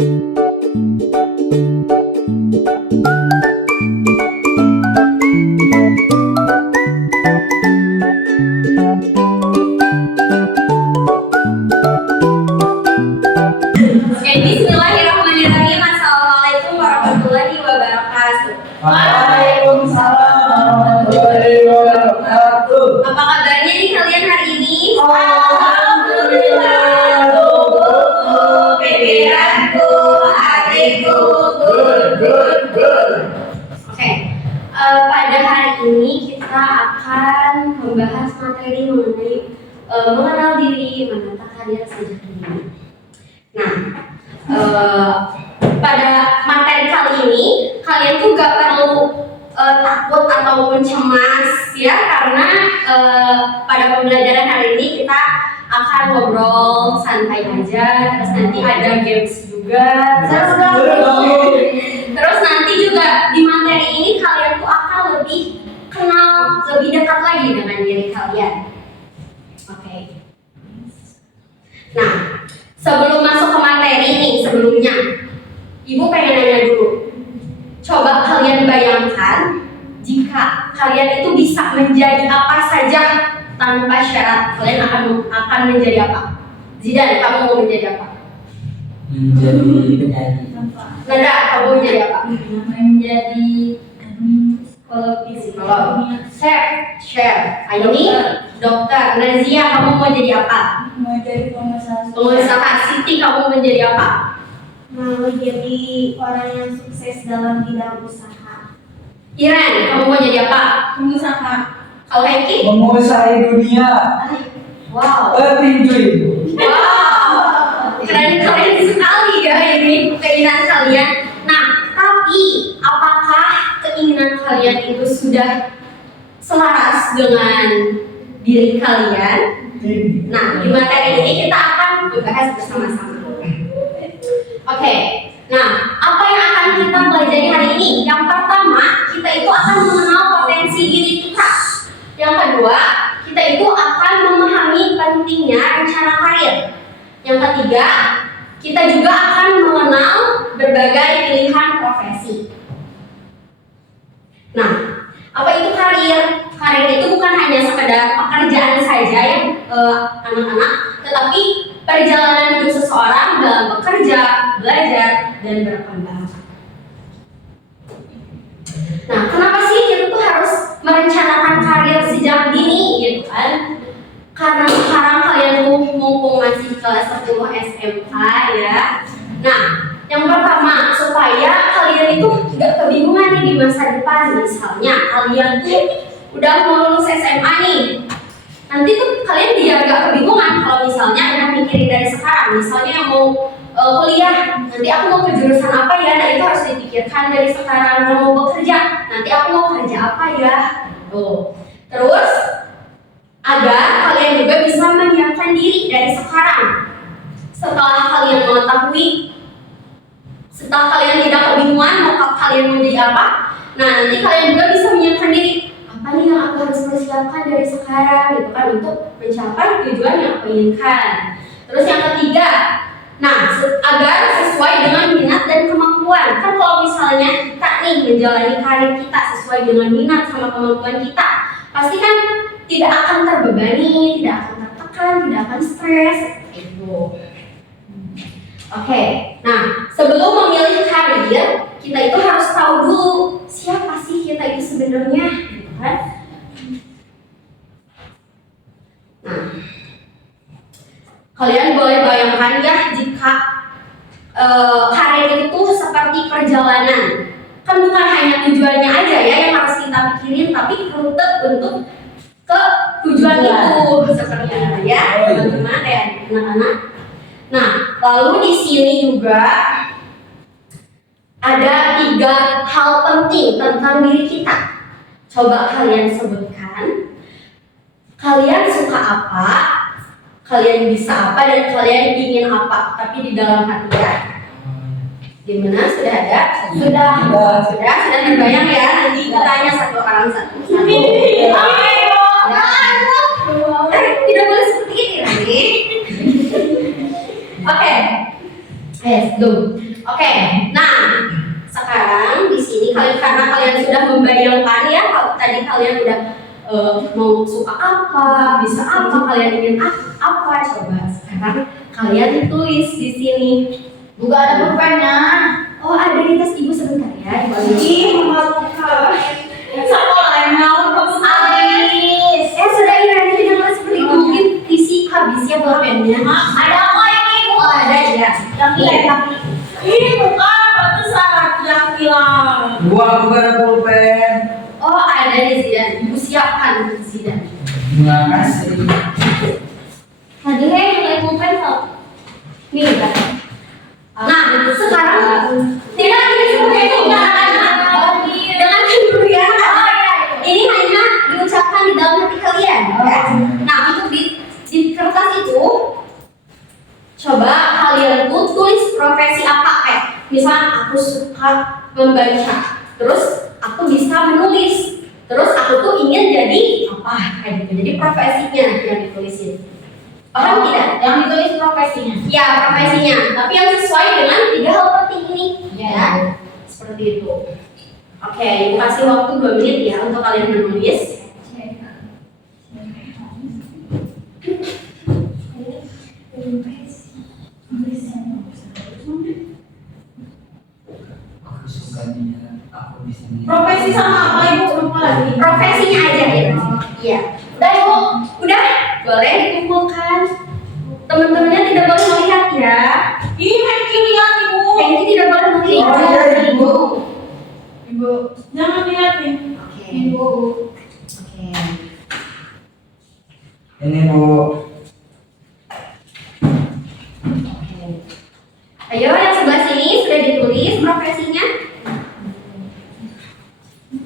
Bismillahirrahmanirrahim. Assalamualaikum warahmatullahi wabarakatuh. Waalaikumsalam warahmatullahi wabarakatuh. Apa kabarnya nih kalian hari ini? Alhamdulillah. Tubuhku, pikiranku, hatiku. Good. Oke. Pada hari ini kita akan membahas materi mengenai mengenal diri, menata karir sejak dini. Nah, pada materi kali ini kalian tuh gak perlu takut ataupun cemas ya, karena pada pembelajaran hari ini kita akan ngobrol santai aja, terus nanti ada games juga, terus nanti juga di materi ini kalian tuh akan lebih kenal, lebih dekat lagi dengan diri kalian. Oke. Nah, sebelum masuk ke materi nih, sebelumnya Ibu pengen nanya dulu. Coba kalian bayangkan jika kalian itu bisa menjadi apa saja tanpa syarat, kalian akan menjadi apa? Zidan, kamu mau menjadi apa? Menjadi penyanyi. Nada, kamu menjadi apa? Menjadi psikolog. Chef. Aini, dokter. Nazia, kamu mau jadi apa? mau jadi pengusaha. Pengusaha. Siti, kamu menjadi apa? Mau jadi orang yang sukses dalam bidang usaha. Iren, kamu mau jadi apa? Pengusaha. Kalau Hengki? Menguasai dunia. Wow. Tinju itu. Wow. Keren sekali ya ini keinginan kalian. Nah, tapi apakah keinginan kalian itu sudah selaras dengan diri kalian? Nah, di materi ini kita akan membahas bersama-sama. Oke, nah apa yang akan kita pelajari hari ini? Yang pertama, kita itu akan mengenal potensi diri kita. Yang kedua, kita itu akan memahami pentingnya rencana karir. Yang ketiga, kita juga akan mengenal berbagai pilihan profesi. Nah, apa itu karir? Karir itu bukan hanya sekedar pekerjaan saja ya anak-anak, tetapi perjalanan hidup seseorang dalam bekerja, belajar, dan berkembang. Nah, kenapa sih kita tuh harus merencanakan karir sejak dini gitu kan? Karena sekarang kalian tuh mumpung masih kelas 10 SMK ya. Nah, yang pertama supaya kalian itu tidak kebingungan nih di masa depan. Misalnya kalian tuh udah mau lulus SMA nih, nanti tuh kalian biar gak kebingungan kalau misalnya udah mikirin dari sekarang. Misalnya yang mau kuliah, nanti aku mau ke jurusan apa ya? Nah itu harus dipikirkan dari sekarang. Mau bekerja, nanti aku mau kerja apa ya? Tuh. Terus agar kalian juga bisa menyiapkan diri dari sekarang. Setelah kalian mengetahui, setelah kalian tidak kebingungan mau kalian mau jadi apa, nah nanti kalian juga bisa menyiapkan diri. Apa nih yang aku harus persiapkan dari sekarang gitu kan, untuk mencapai tujuan yang aku inginkan. Terus yang ketiga, nah agar sesuai dengan minat dan kemampuan. Kan kalau misalnya kita nih menjalani karir kita sesuai dengan minat sama kemampuan kita, pasti kan tidak akan terbebani, tidak akan tertekan, tidak akan stres gitu. Oke, nah sebelum memilih karir, kita itu harus tahu dulu siapa sih kita itu sebenarnya, gitu kan? Nah, kalian boleh bayangkan ya jika karir itu seperti perjalanan, kan bukan hanya tujuannya aja ya yang harus kita pikirin, tapi rute untuk ke tujuan itu seperti itu ya, teman-teman ya anak-anak. Nah, lalu di sini juga ada 3 hal penting tentang diri kita. Coba kalian sebutkan. Kalian suka apa? Kalian bisa apa dan kalian ingin apa? Tapi di dalam hati ya. Gimana? Sudah ada? Sudah terbayang ya? Nanti kita tanya satu orang satu. Tidak boleh seperti ini lagi. Oke. Belum. Oke. Nah, sekarang di sini karena kalian sudah membayangkan ya, kalau tadi kalian udah mau suka apa, bisa apa, kalian ingin apa, coba sekarang kalian tulis di sini. Juga ada pulpennya. Oh, ada di tas ibu sebentar ya. Ih, memalukan. Sekolah yang mau kamu habis. Sudah Irani tidak pernah seperti itu. Mungkin isi habis ya pulpennya. Ada apa ini? Oh, ada ya. Yang lihat tapi. Ini bukan pantesan yang bilang. Gua ada pulpen. Oh, ada di Zidan. Ibu siapkan Zidan. Terima kasih. Tadi mulai pulpen tau. Nih kan. Nah, sekarang tidak ini seperti itu. Jangan dulu ya. Ini hanya diucapkan di dalam hati kalian. Ya. Nah, untuk di kertas itu, coba kalian tuh tulis profesi apa misal aku suka membaca, terus aku bisa menulis, terus aku tuh ingin jadi apa kayak gitu. Jadi profesinya yang ditulisin. Paham tidak? Yang ditulis profesinya. Ya, profesinya. Tapi yang sesuai dengan 3 hal penting ini. Ya, seperti itu. Oke, ibu kasih waktu 2 menit ya untuk kalian menulis. Aku sukanya aku bisa Profesi sama apa ibu? Lupa lagi. Profesinya aja ya. Iya. Udah ibu, udah boleh dikumpulkan. Teman-temannya tidak boleh melihat ya. Ih, Hengki lihat ibu. Hengki tidak boleh melihat. Oh, iya, Ibu. Ibu, jangan lihatin. Oke. Ibu. Oke. Ini Bu. Ayo yang sebelah sini sudah ditulis profesinya.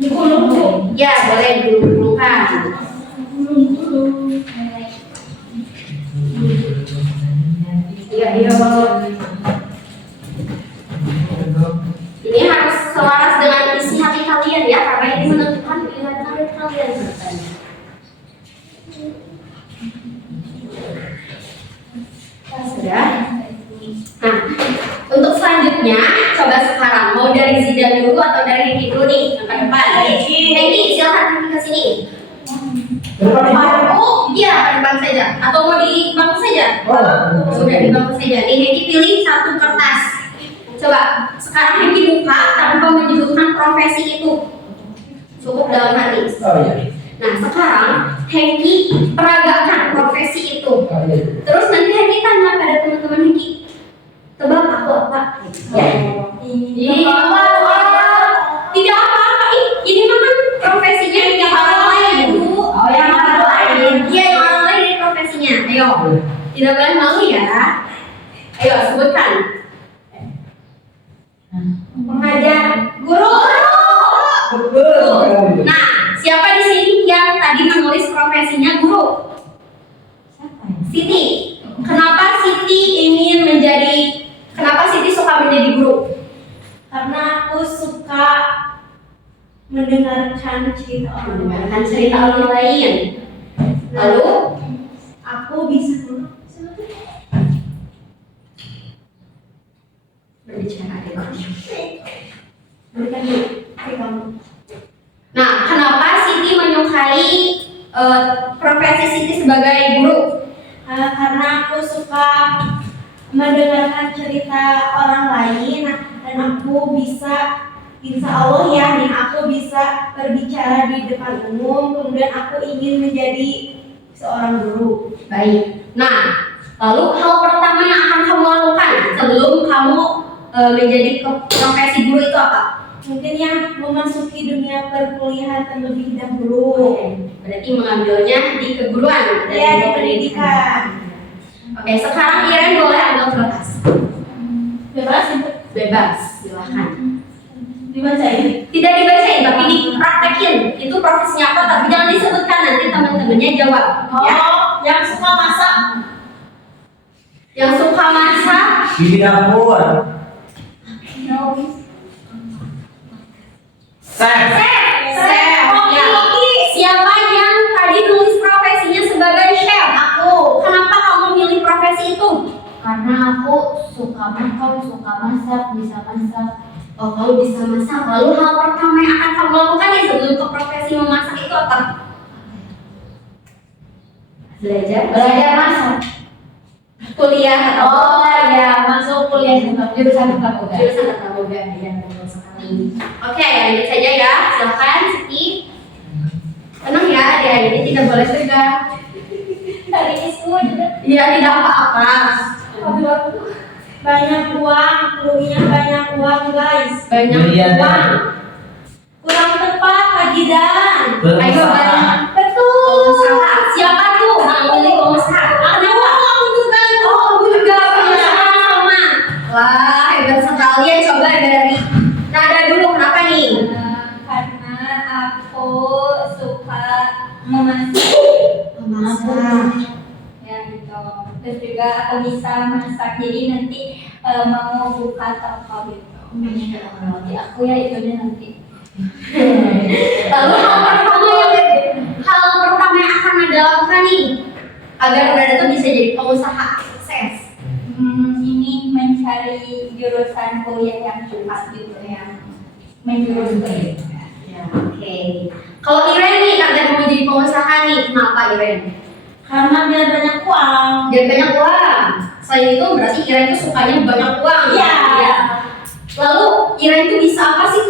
Dikulung bu. Ya, boleh dikumpulkan. Iya, iya. Ini harus selaras dengan isi hati kalian ya, karena ini menentukan pilihan karir kalian katanya. Sudah. Nah, untuk selanjutnya, coba sekarang mau dari Zidan dulu atau dari Hengki dulu nih yang ke depan. Hengki, silakan Hengki ke sini. Oh, iya, ke depan saja. Atau mau di bangku saja? Sudah di bangku saja. Nih Hengki pilih satu kertas. Coba sekarang Hengki buka tanpa menyebutkan profesi itu. Cukup dalam hati. Oh iya. Nah sekarang Hengki peragakan profesi itu. Oh iya. Terus nanti Hengki tanya pada teman-teman Hengki, tebak aku apa? Ya. Tidak apa-apa. Ini mah kan profesinya yang orang lain. Oh, yang orang lain. Iya, yang orang lain ini profesinya. Ayo, tidak boleh malu ya. Ayo sebutkan. Pengajar, guru. Betul. Nah, siapa di sini yang tadi menulis profesinya guru? Siti. Kenapa Siti suka menjadi guru? Karena aku suka mendengarkan cerita orang lain. Mendengarkan cerita orang lain. Lalu, Aku bisa berbicara dengan berikan diri kamu. Nah, kenapa Siti menyukai profesi Siti sebagai guru? Karena aku suka mendengarkan cerita orang lain dan aku bisa, insya Allah ya, nih aku bisa berbicara di depan umum. Kemudian aku ingin menjadi seorang guru. Baik. Nah, lalu hal pertama yang akan kamu lakukan sebelum kamu menjadi profesi guru itu apa? Mungkin yang memasuki dunia perkuliahan terlebih dahulu. Berarti mengambilnya di keguruan. Ya, di pendidikan. Oke, sekarang Iren boleh ambil kertas. Bebas ibu. Bebas, silahkan. Dibacain. Tidak dibacain, tapi dipraktekin. Itu profesinya apa, tapi jangan disebutkan, nanti teman-temannya jawab. Ya. Yang suka masak. Yang suka masak, Di dapur. Chef. chef. Ya. Siapa yang tadi tulis profesinya sebagai chef? Aku. Kenapa kamu milih profesi itu? Karena aku suka suka makan, suka masak, bisa masak. Oh, kamu bisa masak. Lalu hal pertama yang akan kamu lakukan nih sebelum ke profesi memasak itu apa? Belajar masak. kuliah atau Oh ya, masuk kuliah jurusan pramuga. jurusan pramuga ya, betul sekali. Oke, lanjut saja ya. Silakan Siti. Tenang ya, adik-adik ini tidak boleh tegang. Hari ini semua juga. Iya, tidak apa-apa. Banyak uang, ruginya banyak uang guys. Banyak Iya, uang. Kurang tepat Kak Jidan. Ayo banyak. Betul. Pengusaha. Siapa tuh yang milih pengusaha? Kenapa kamu juga? Oh, aku juga pengusaha sama. Wah, hebat sekali ya. Coba dari Nada dulu, kenapa nih? Karena aku suka memasak. Ya gitu. Terus juga aku bisa masak. Jadi nanti mau buka toko gitu. Nanti aku ya itunya nanti. Lalu hal pertama yang akan Nada lakukan nih agar Nada tuh bisa jadi pengusaha sukses. Ini mencari jurusan kuliah yang tepat gitu yang menjurus ke itu. Ya, oke. Kalau Iren nih kalian mau jadi pengusaha nih, kenapa Iren? Karena biar banyak uang. Biar banyak uang. Selain itu berarti Iren tuh sukanya banyak uang. Iya. Ya. Lalu Iren tuh bisa apa sih?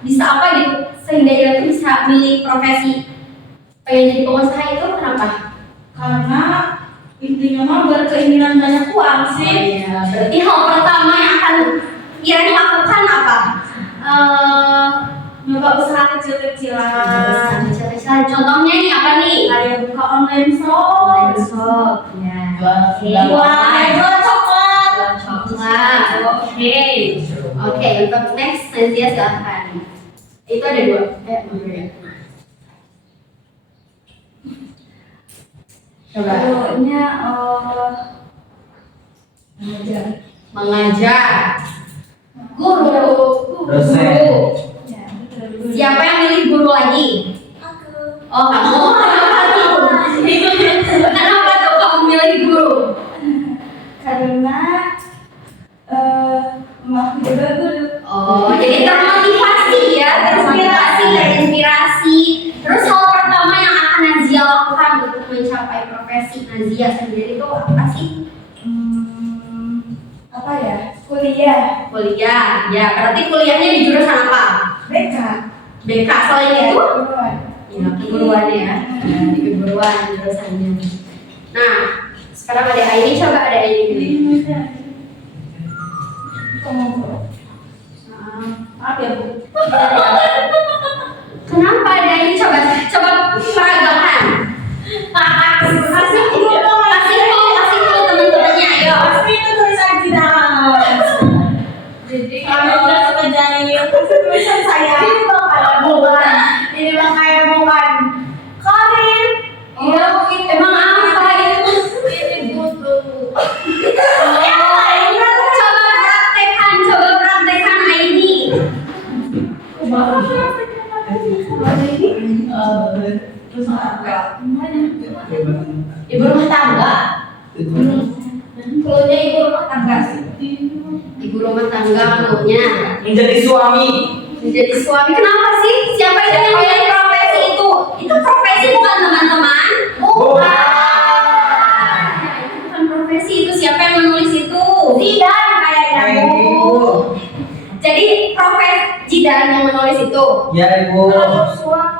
Bisa apa gitu? Sehingga Iren tuh bisa milih profesi pengen jadi pengusaha itu kenapa? Karena intinya mah berkeinginan banyak uang sih. Iya. Berarti hal pertama yang akan Iren lakukan apa? Nyoba usaha kecil-kecilan. Kecil-kecilan. Contohnya nih apa nih? Kayak buka online Online shop. shop. Ya. Oke. Jual coklat. Coklat. Oke. Oke, untuk next Nazia silahkan. Itu ada dua. Coba. Dulunya Mengajar. Guru. Dosen. ya, betul. Siapa yang milih guru lagi? Oh, kamu. Kenapa tuh kamu milih guru? Karena mau juga guru. Oh, jadi termotivasi ya, terinspirasi. Terus hal pertama yang akan Nazia lakukan untuk mencapai profesi Nazia sendiri itu apa sih? Apa ya? Kuliah. Kuliah. Ya, berarti kuliahnya di jurusan apa? BK. BK. Selain itu? Keguruan. Ya, keguruan ya. Di keguruan jurusannya. Nah, sekarang ada Aini, coba ada Aini. Maaf ya Bu. Kenapa ada Aini? Coba peragakan. Kasih clue teman-temannya, ayo. Pasti itu tulisan Jidan. Jadi Kami sudah suka jahil. Pasti tulisan saya. ini mah kayak bukan. Karin. Iya, emang apa itu? Ini butuh. Coba praktekkan Aini. Terus apa? Ibu rumah tangga. Cluenya ibu rumah tangga sih. Ibu rumah tangga maunya Menjadi suami. menjadi suami. Kenapa sih? Siapa itu yang milih profesi itu? Itu profesi bukan teman-teman. Bukan. Itu bukan profesi, itu siapa yang menulis itu? Tidak kayaknya Bu. Jadi profesi Jidan yang menulis itu. Ya Ibu.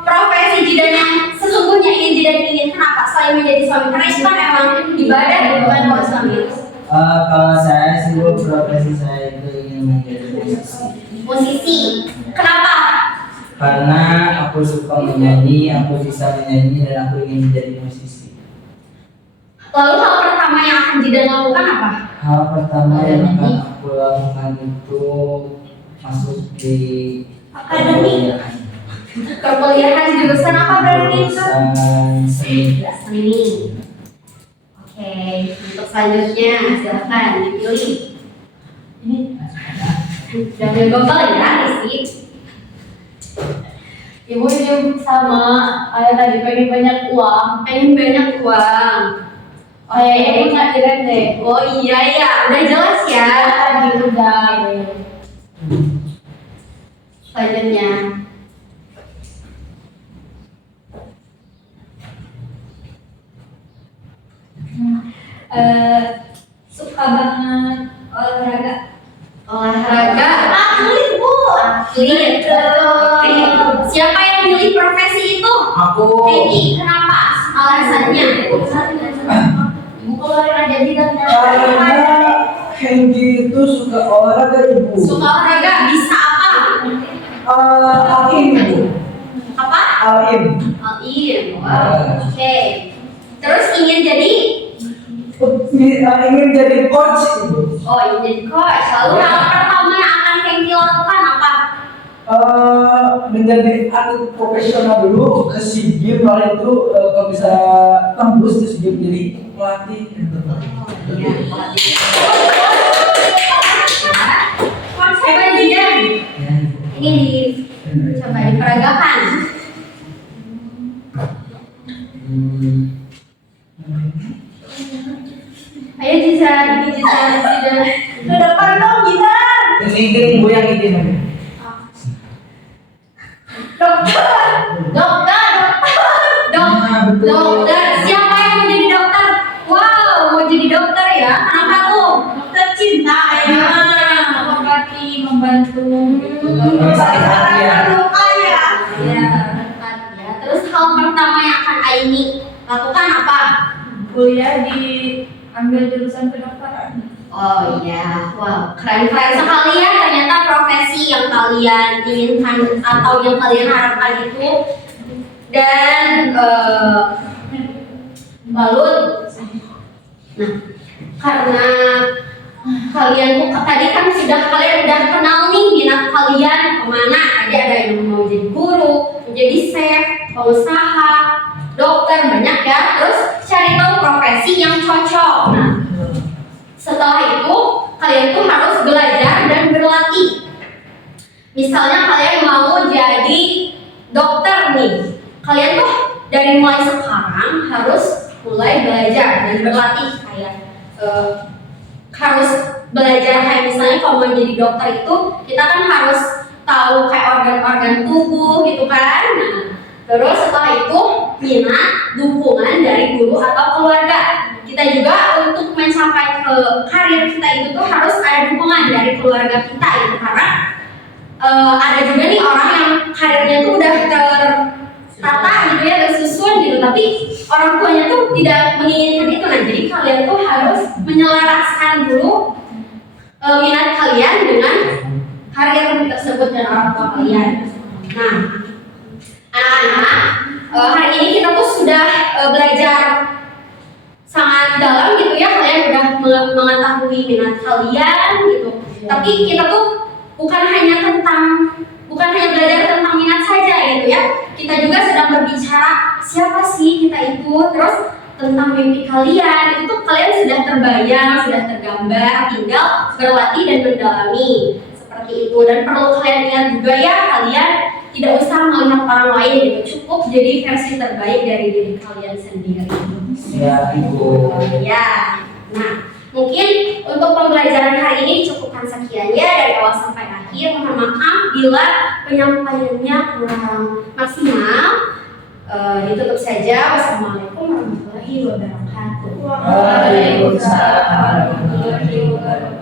Profesi Jidan yang sesungguhnya ingin Jidan inginkan apa? Selain menjadi suami, karena itu kan emang ibadah gitu kan kalau suami itu. Kalau saya sih Bu, profesi saya itu ingin menjadi musisi. Musisi. Kenapa? Karena aku suka menyanyi, aku bisa menyanyi dan aku ingin menjadi musisi. Lalu hal pertama yang akan Jidan lakukan apa? Hal pertama yang akan aku lakukan itu masuk di Akademi. Perkuliahan jurusan apa berarti itu? Jurusan seni. Seni. Oke, untuk selanjutnya silakan dipilih. Ini Jangan gobal ya, isi. ibu ini sama ayah tadi pengen banyak uang. Pengen banyak uang. Nggak kira deh. Oh iya ya, udah jelas ya. Tadi udah. Selanjutnya. Suka banget olahraga. Olahraga. Atlet bu. Atlet. Oke. Siapa yang pilih profesi itu? Aku. Peggy, kenapa? Alasannya? Ibu olahraga di dalam. Karena Hendy itu suka olahraga ibu. Suka olahraga, bisa apa? Alim ibu. Apa? Alim. Alim. Wow. Oke. Terus ingin jadi? Ingin jadi coach ibu. Oh, ingin jadi coach. Lalu hal pertama yang akan Hendy lakukan apa? Menjadi atlet profesional dulu ke SEA Games, lalu itu kalau bisa tembus ke SEA Games jadi pelatih. Iya, pelatih. Coba juga. Ini coba diperagakan. Ayo Jiza, ini Jiza. Ke depan dong kita. Ini ibu yang ini. Dokter. Siapa yang mau jadi dokter? Wow, mau jadi dokter ya? Kenapa tuh? Dokter cinta ya. Mengobati, membantu. Sakit hati ya. Luka ya. Ya, tepat ya. Terus hal pertama yang akan Aini lakukan apa? Kuliah di ambil jurusan kedokteran. Oh iya, wow, keren-keren sekali ya. Ternyata profesi yang kalian inginkan atau yang kalian harapkan itu. Dan lalu, nah, karena kalian tuh tadi kan kalian udah kenal nih minat kalian kemana. Tadi ada yang mau jadi guru, menjadi chef, pengusaha, dokter, banyak ya. Terus cari tahu profesi yang cocok. Nah, setelah itu kalian tuh harus belajar dan berlatih. Misalnya kalian mau jadi dokter nih, kalian tuh dari mulai sekarang harus mulai belajar dan berlatih kayak harus belajar kayak misalnya kalau mau jadi dokter itu kita kan harus tahu kayak organ-organ tubuh gitu kan. Nah, terus setelah itu minat, dukungan dari guru atau keluarga. Kita juga untuk mencapai ke karir kita itu tuh harus ada dukungan dari keluarga kita gitu karena ada juga nih orang yang karirnya tuh udah tertata gitu ya, tersusun gitu, tapi orang tuanya tuh tidak menginginkan itu. Nah, jadi kalian tuh harus menyelaraskan dulu minat kalian dengan karir tersebut dan orang tua kalian. Nah, anak-anak, hari ini kita tuh sudah belajar sangat dalam gitu ya, kalian udah mengetahui minat kalian gitu. Tapi kita tuh bukan hanya belajar tentang minat saja gitu ya. Kita juga sedang berbicara siapa sih kita itu, terus tentang mimpi kalian. Itu tuh kalian sudah terbayang, sudah tergambar, tinggal berlatih dan mendalami seperti itu. Dan perlu kalian ingat juga ya, kalian tidak usah melihat orang lain gitu, cukup jadi versi terbaik dari diri kalian sendiri. Ya ibu. Ya, nah mungkin untuk pembelajaran hari ini dicukupkan sekian ya dari awal sampai akhir. Mohon maaf bila penyampaiannya kurang maksimal. Ditutup saja. Wassalamualaikum warahmatullahi wabarakatuh. Waalaikumsalam warahmatullahi wabarakatuh.